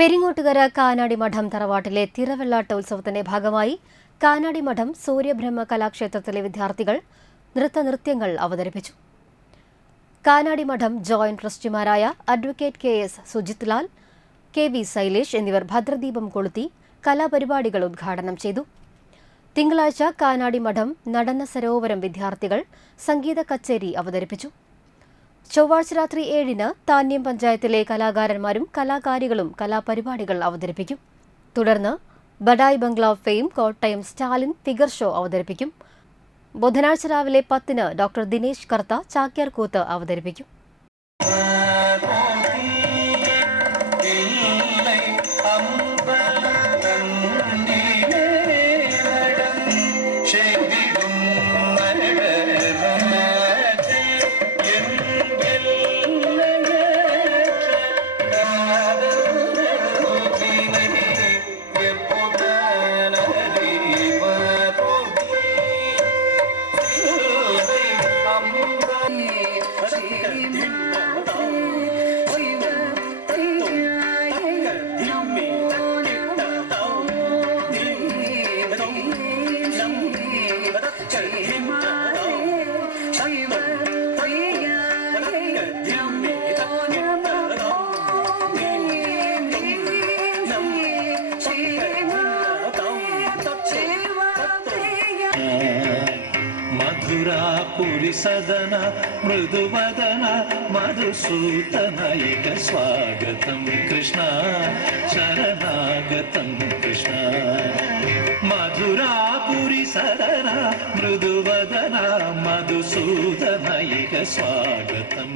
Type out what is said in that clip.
പെരിങ്ങോട്ടുകര കാനാടി മഠം തറവാട്ടിലെ തിറവെള്ളാട്ട ഉത്സവത്തിന്റെ ഭാഗമായി കാനാടി മഠം സൂര്യബ്രഹ്മ കലാക്ഷേത്രത്തിലെ വിദ്യാർത്ഥികൾ നൃത്തനൃത്യങ്ങൾ അവതരിപ്പിച്ചു. കാനാടി മഠം ജോയിന്റ് ട്രസ്റ്റിമാരായ advocate KS Sujith Lal, KV Sailesh എന്നിവർ ഭദ്രദീപം കൊളുത്തി കലാപരിപാടികൾ ഉദ്ഘാടനം ചെയ്തു. തിങ്കളാഴ്ച കാനാടി മഠം നടന്ന സരോവരം വിദ്യാർത്ഥികൾ സംഗീത കച്ചേരി അവതരിപ്പിച്ചു. ചൊവ്വാഴ്ച രാത്രി 7-ന് താന്യം പഞ്ചായത്തിലെ കലാകാരന്മാരും കലാകാരികളും കലാപരിപാടികൾ അവതരിപ്പിക്കും. തുടർന്ന് Badai Bungalow fame Kottayam Stalin figure show അവതരിപ്പിക്കും. ബുധനാഴ്ച രാവിലെ 10-ന് ഡോക്ടർ ദിനേശ് കർത്ത ചാക്യാർകൂത്ത് അവതരിപ്പിക്കും. मधुरापुरी सदन मृदुवदन मधुसूतनैक स्वागतं कृष्ण शरणागतं कृष्ण मधुरापुरी सदन मृदुवदन मधुसूतनैक स्वागतम्